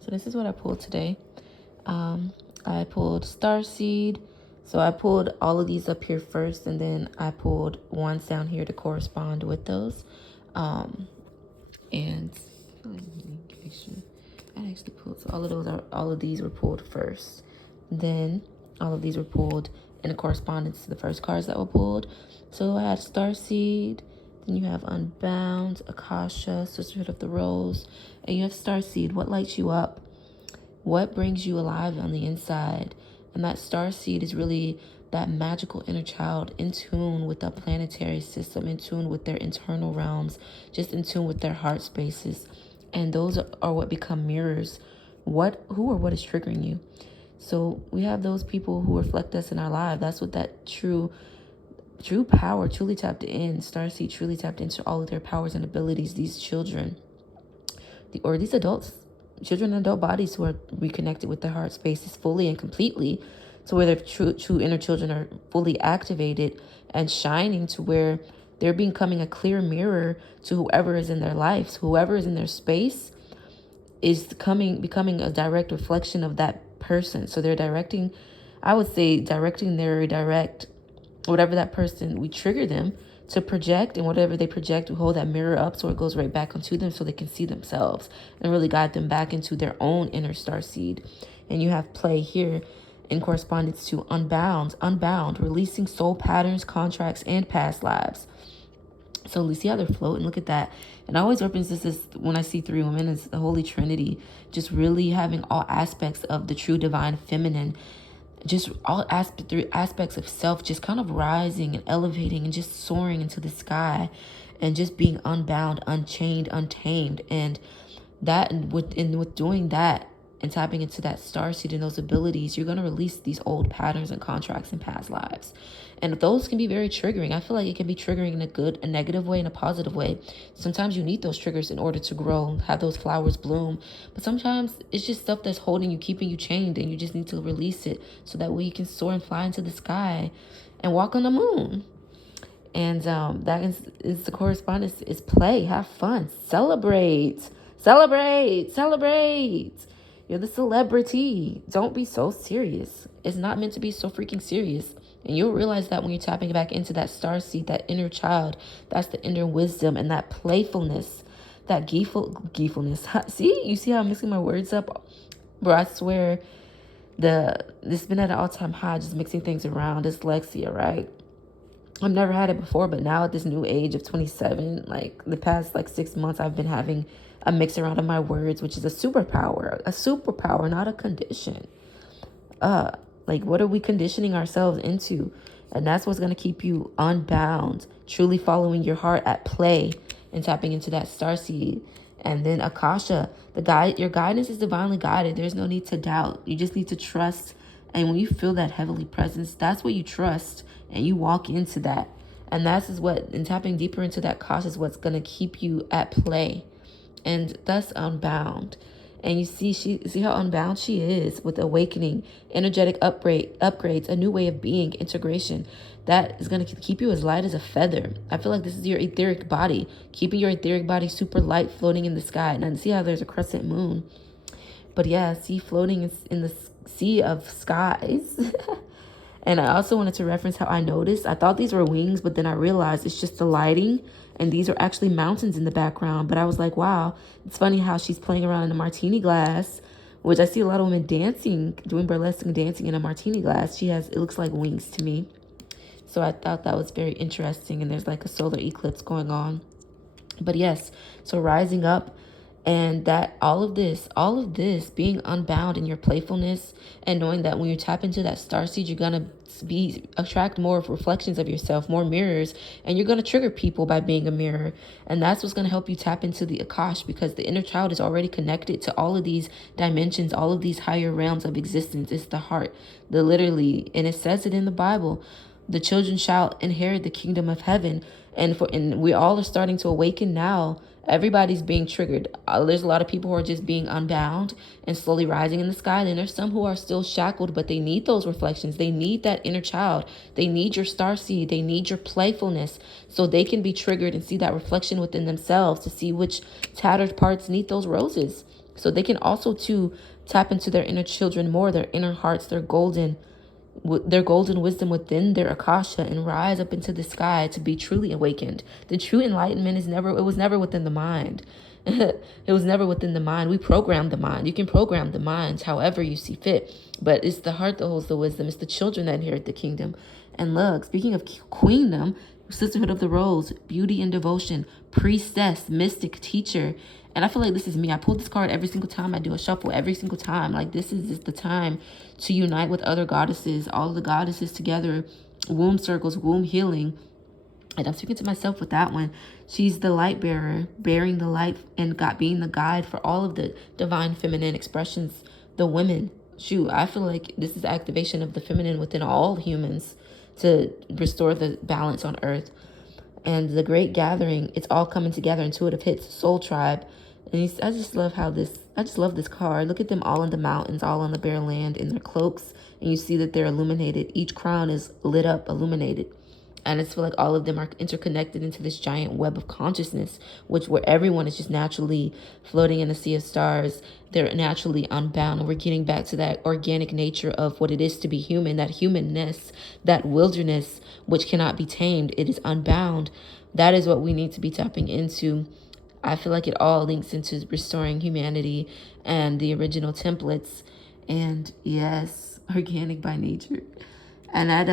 So this is what I pulled today. I pulled Starseed. So I pulled all of these up here first, and then I pulled ones down here to correspond with those. And I actually pulled, so all of these were pulled first. Then all of these were pulled in correspondence to the first cards that were pulled. So I had Starseed, then you have Unbound, Akasha, Sisterhood of the Rose, and you have Starseed. What lights you up? What brings you alive on the inside? And that starseed is really that magical inner child in tune with the planetary system, in tune with their internal realms, just in tune with their heart spaces. And those are what become mirrors. Who or what is triggering you? So we have those people who reflect us in our life. That's what that true power truly tapped in. Starseed truly tapped into all of their powers and abilities. These children, or these adults, children in adult bodies who are reconnected with their heart spaces fully and completely, to where their true inner children are fully activated and shining, to where they're becoming a clear mirror to whoever is in their lives. Whoever is in their space is becoming a direct reflection of that person. So they're directing, I would say, directing their direct, whatever that person, we trigger them to project, and whatever they project, we hold that mirror up so it goes right back onto them so they can see themselves and really guide them back into their own inner star seed. And you have play here in correspondence to unbound, releasing soul patterns, contracts, and past lives. So we see how they're floating. Look at that. And I always reference this as, when I see three women, it's the Holy Trinity, just really having all aspects of the true divine feminine, just all three aspects of self, just kind of rising and elevating and just soaring into the sky, and just being unbound, unchained, untamed. And that, and with doing that and tapping into that starseed and those abilities, you're going to release these old patterns and contracts and past lives. And those can be very triggering. I feel like it can be triggering in a negative way, and a positive way. Sometimes you need those triggers in order to grow, have those flowers bloom. But sometimes it's just stuff that's holding you, keeping you chained, and you just need to release it so that way you can soar and fly into the sky and walk on the moon. And that is the correspondence, is play, have fun, celebrate. You're the celebrity. Don't be so serious. It's not meant to be so freaking serious. And you'll realize that when you're tapping back into that starseed, that inner child, that's the inner wisdom and that playfulness, that gleefulness. See, you see how I'm mixing my words up? Bro, I swear, this been at an all-time high, just mixing things around. Dyslexia, right? I've never had it before, but now at this new age of 27, like the past 6 months, I've been having a mix around of my words, which is a superpower, not a condition. What are we conditioning ourselves into? And that's what's going to keep you unbound, truly following your heart at play and tapping into that starseed. And then Akasha, your guidance is divinely guided. There's no need to doubt. You just need to trust. And when you feel that heavenly presence, that's what you trust, and you walk into that. And and tapping deeper into that Akasha is what's going to keep you at play and thus unbound. And you see how unbound she is, with awakening, energetic upgrades, a new way of being, integration. That is going to keep you as light as a feather. I feel like this is your etheric body, keeping your etheric body super light, floating in the sky. And I see how there's a crescent moon. But yeah, see floating in the sea of skies. And I also wanted to reference how I noticed, I thought these were wings, but then I realized it's just the lighting. And these are actually mountains in the background. But I was like, wow, it's funny how she's playing around in a martini glass, which I see a lot of women dancing, doing burlesque and dancing in a martini glass. It looks like wings to me. So I thought that was very interesting. And there's like a solar eclipse going on. But yes, so rising up, and that all of this being unbound in your playfulness, and knowing that when you tap into that starseed, you're going to attract more reflections of yourself, more mirrors, and you're going to trigger people by being a mirror. And that's what's going to help you tap into the Akash, because the inner child is already connected to all of these dimensions, all of these higher realms of existence. It's the heart, literally, and it says it in the Bible, the children shall inherit the kingdom of heaven. And we all are starting to awaken now Everybody's being triggered. There's a lot of people who are just being unbound and slowly rising in the sky. Then there's some who are still shackled, but they need those reflections. They need that inner child. They need your starseed. They need your playfulness so they can be triggered and see that reflection within themselves to see which tattered parts need those roses. So they can also too tap into their inner children more, their inner hearts, their golden wisdom within their akasha, and rise up into the sky to be truly awakened. The true enlightenment was never within the mind. It was never within the mind. We program the mind. You can program the minds however you see fit, but it's the heart that holds the wisdom. It's the children that inherit the kingdom. And look, speaking of queendom, sisterhood of the rose, beauty and devotion, priestess, mystic, teacher. And I feel like this is me. I pull this card every single time I do a shuffle, every single time. Like, this is just the time to unite with other goddesses, all of the goddesses together, womb circles, womb healing. And I'm speaking to myself with that one. She's the light bearer, bearing the light and being the guide for all of the divine feminine expressions, the women. Shoot, I feel like this is activation of the feminine within all humans to restore the balance on earth. And the great gathering, it's all coming together. Intuitive hits, soul tribe. And I just love this card. Look at them all in the mountains, all on the bare land in their cloaks. And you see that they're illuminated. Each crown is lit up, illuminated. And it's feel like all of them are interconnected into this giant web of consciousness, where everyone is just naturally floating in a sea of stars. They're naturally unbound. And we're getting back to that organic nature of what it is to be human, that humanness, that wilderness, which cannot be tamed. It is unbound. That is what we need to be tapping into. I feel like it all links into restoring humanity and the original templates. And yes, organic by nature. And at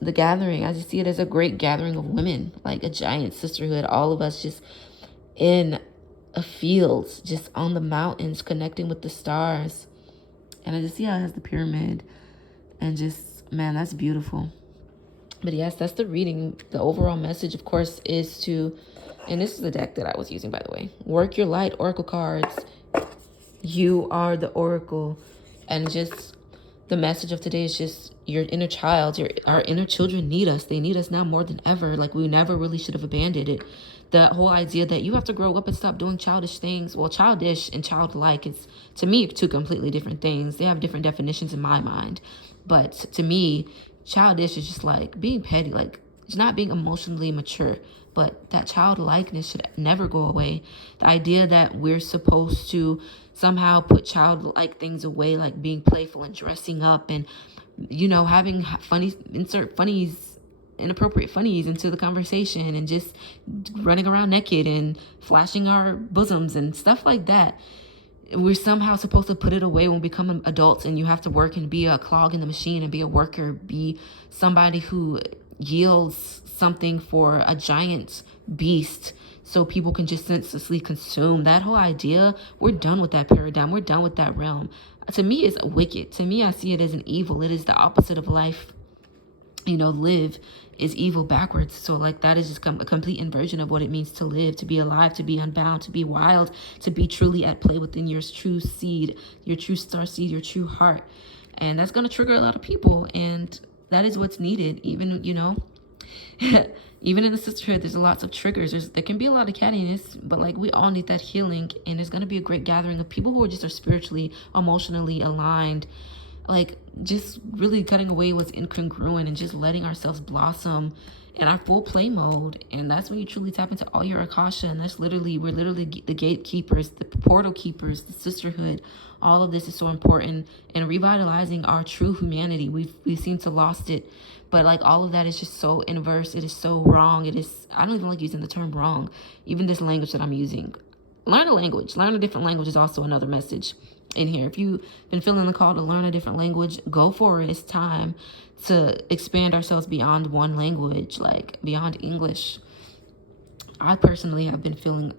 the gathering, I just see it as a great gathering of women, like a giant sisterhood, all of us just in a field, just on the mountains, connecting with the stars. And I just see how it has the pyramid, and just, man, that's beautiful. But yes, that's the reading. The overall message, of course, is to, and this is the deck that I was using, by the way, work your light, oracle cards. You are the oracle. And just the message of today is just your inner child, our inner children need us. They need us now more than ever. Like, we never really should have abandoned it. The whole idea that you have to grow up and stop doing childish things. Well, childish and childlike is, to me, two completely different things. They have different definitions in my mind. But to me, childish is just like being petty, like it's not being emotionally mature. But that childlikeness should never go away. The idea that we're supposed to somehow put childlike things away, like being playful and dressing up and, having inappropriate funnies into the conversation, and just running around naked and flashing our bosoms and stuff like that. We're somehow supposed to put it away when we become adults, and you have to work and be a clog in the machine and be a worker, be somebody who yields something for a giant beast so people can just senselessly consume. That whole idea, we're done with that paradigm. We're done with that realm. To me, it's wicked. To me, I see it as an evil. It is the opposite of life. Live is evil backwards. So like, that is just a complete inversion of what it means to live, to be alive, to be unbound, to be wild, to be truly at play within your true seed, your true star seed, your true heart. And that's going to trigger a lot of people. And that is what's needed. Even, even in the sisterhood, there's lots of triggers. There can be a lot of cattiness, but like, we all need that healing. And there's going to be a great gathering of people who are spiritually, emotionally aligned, like just really cutting away what's incongruent and just letting ourselves blossom in our full play mode. And that's when you truly tap into all your akasha. And we're literally the gatekeepers, the portal keepers, the sisterhood. All of this is so important in revitalizing our true humanity. We seem to lost it, but like, all of that is just so inverse. It is so wrong. I don't even like using the term wrong. Even this language that I'm using, learn a language. Learn a different language is also another message in here. If you've been feeling the call to learn a different language, go for it. It's time to expand ourselves beyond one language, like beyond English. I personally have been feeling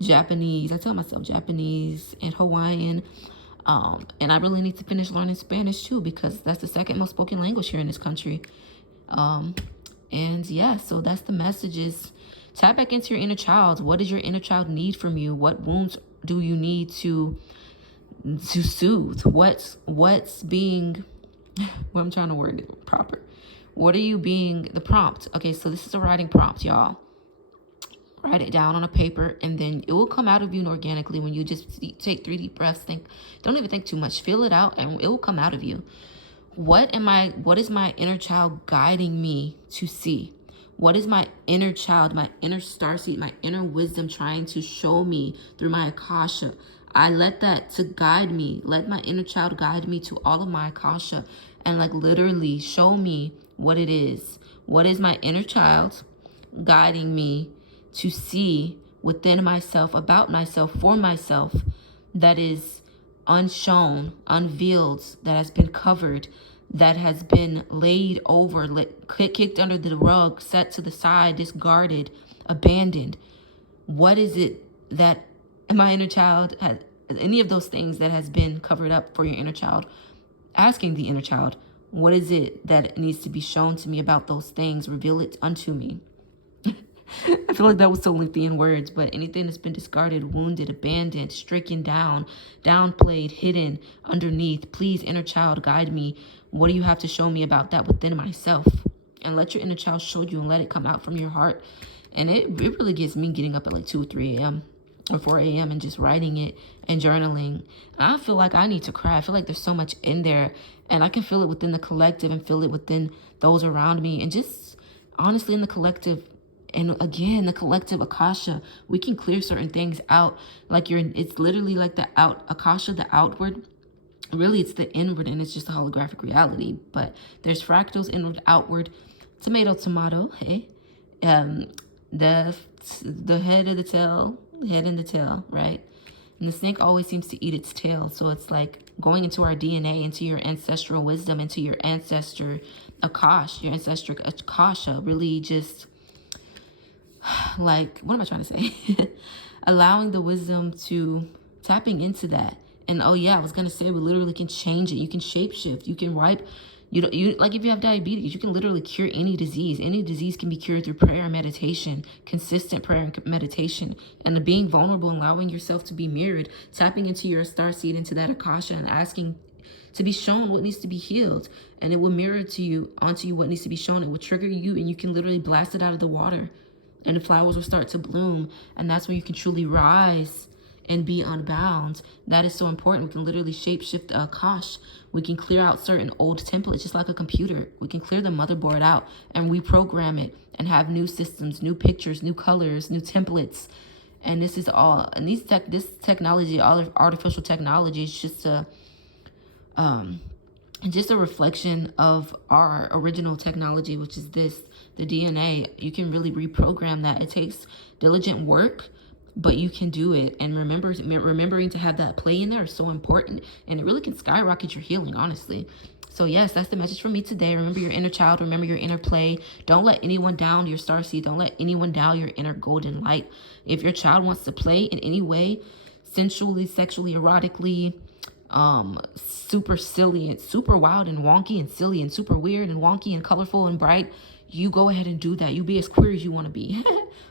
Japanese. I tell myself Japanese and Hawaiian. And I really need to finish learning Spanish too, because that's the second most spoken language here in this country. And yeah, so that's the messages. Tap back into your inner child. What does your inner child need from you? What wounds do you need to soothe? What's being, I'm trying to word it proper. What are you being, the prompt? Okay, so this is a writing prompt, y'all. Write it down on a paper, and then it will come out of you organically when you just take 3 deep breaths. Don't even think too much. Feel it out, and it will come out of you. What is my inner child guiding me to see? What is my inner child, my inner starseed, my inner wisdom trying to show me through my Akasha? I let that to guide me. Let my inner child guide me to all of my Akasha and like literally show me what it is. What is my inner child guiding me to see within myself, about myself, for myself, that is unshown, unveiled, that has been covered, that has been laid over, kicked under the rug, set to the side, discarded, abandoned? What is it that my inner child has, any of those things that has been covered up for your inner child? Asking the inner child, what is it that needs to be shown to me about those things? Reveal it unto me. I feel like that was so lengthy in words, but anything that's been discarded, wounded, abandoned, stricken down, downplayed, hidden, underneath, please, inner child, guide me. What do you have to show me about that within myself? And let your inner child show you and let it come out from your heart. And it really gets me getting up at like 2 or 3 a.m. or 4 a.m. and just writing it and journaling. And I feel like I need to cry. I feel like there's so much in there, and I can feel it within the collective and feel it within those around me, and just honestly in the collective. And again, the collective Akasha, we can clear certain things out. Like it's literally like the Akasha, the outward. Really, it's the inward, and it's just a holographic reality. But there's fractals, inward, outward, tomato, tomato. Hey, the head of the tail, head and the tail, right? And the snake always seems to eat its tail. So it's like going into our DNA, into your ancestral wisdom, into your ancestor Akash, your ancestral Akasha, really just like, what am I trying to say? Allowing the wisdom to tapping into that. And oh yeah, I was gonna say we literally can change it. You can shapeshift. You can wipe. You like if you have diabetes, you can literally cure any disease. Any disease can be cured through prayer and meditation, consistent prayer and meditation, and being vulnerable, allowing yourself to be mirrored, tapping into your starseed, into that Akasha, and asking to be shown what needs to be healed, and it will mirror to you onto you what needs to be shown. It will trigger you, and you can literally blast it out of the water. And the flowers will start to bloom. And that's when you can truly rise and be unbound. That is so important. We can literally shapeshift the Akash. We can clear out certain old templates, just like a computer. We can clear the motherboard out and reprogram it and have new systems, new pictures, new colors, new templates. And this is all, and this technology, all of artificial technology, is just a reflection of our original technology, which is the DNA. You can really reprogram that. It takes diligent work, but you can do it. And remembering to have that play in there is so important, and it really can skyrocket your healing, honestly. So yes, that's the message for me today. Remember your inner child. Remember your inner play. Don't let anyone down your starseed. Don't let anyone down your inner golden light. If your child wants to play in any way, sensually, sexually, erotically, super silly and super wild and wonky and silly and super weird and wonky and colorful and bright, you go ahead and do that. You be as queer as you want to be.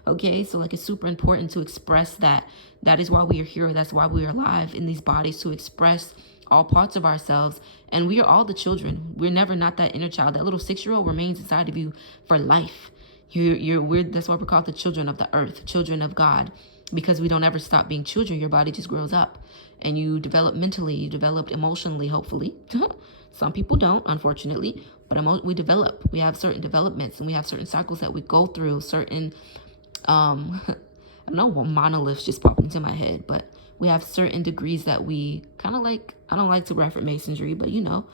Okay, so like it's super important to express that. That is why we are here. That's why we are alive in these bodies, to express all parts of ourselves. And we are all the children. We're never not that inner child. That little 6-year-old remains inside of you for life. That's why we're called the children of the earth, children of God, because we don't ever stop being children. Your body just grows up, and you develop mentally, you develop emotionally, hopefully. Some people don't, unfortunately, but we develop. We have certain developments, and we have certain cycles that we go through, certain, I don't know, monoliths just popped into my head, but we have certain degrees that we kind of like. I don't like to reference masonry, but you know,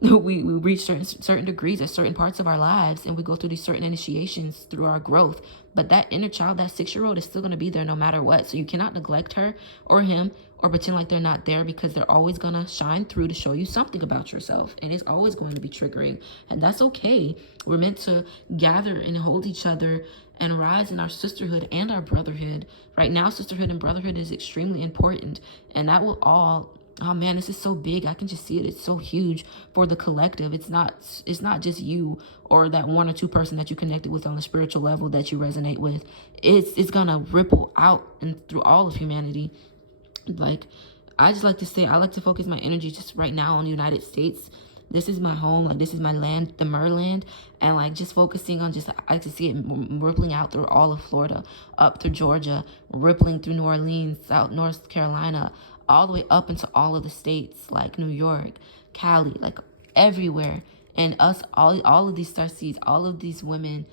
we reach certain degrees at certain parts of our lives, and we go through these certain initiations through our growth. But that inner child, that 6-year-old, is still going to be there no matter what. So you cannot neglect her or him or pretend like they're not there, because they're always going to shine through to show you something about yourself, and it's always going to be triggering, and that's okay. We're meant to gather and hold each other and rise in our sisterhood and our brotherhood. Right now, sisterhood and brotherhood is extremely important, and that will all, oh man, this is so big. I can just see it. It's so huge for the collective. It's not just you or that 1 or 2 person that you connected with on the spiritual level that you resonate with. It's gonna ripple out and through all of humanity. Like, I just like to say, I like to focus my energy just right now on the United States, This is my home. Like, this is my land, the Merland. And like just focusing on just, I can see it rippling out through all of Florida, up through Georgia, rippling through New Orleans, South North Carolina, all the way up into all of the states, like New York, Cali, like everywhere. And us, all of these star seeds, all of these women,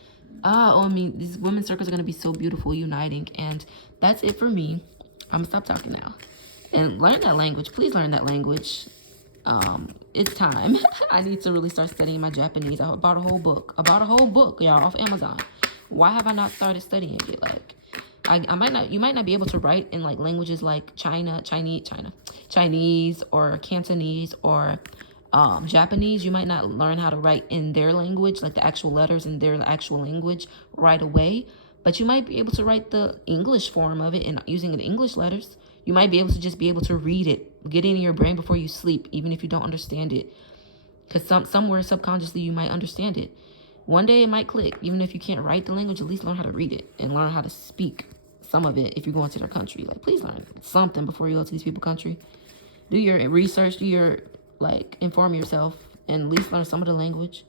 I mean, these women's circles are going to be so beautiful, uniting. And that's it for me. I'm gonna stop talking now and learn that language. Please learn that language. It's time. I need to really start studying my Japanese. I bought a whole book. Y'all, off Amazon. Why have I not started studying it? Like, I might not. You might not be able to write in like languages like Chinese or Cantonese or Japanese. You might not learn how to write in their language, like the actual letters in their actual language right away. But you might be able to write the English form of it and using the English letters. You might be able to just be able to read it, get it in your brain before you sleep, even if you don't understand it. Because somewhere subconsciously you might understand it. One day it might click. Even if you can't write the language, at least learn how to read it and learn how to speak some of it if you're going to their country. Like, please learn something before you go to these people's country. Do your research, inform yourself, and at least learn some of the language.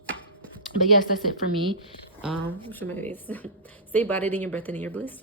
But yes, that's it for me. I'm sure my face. Stay bodied in your breath and in your bliss.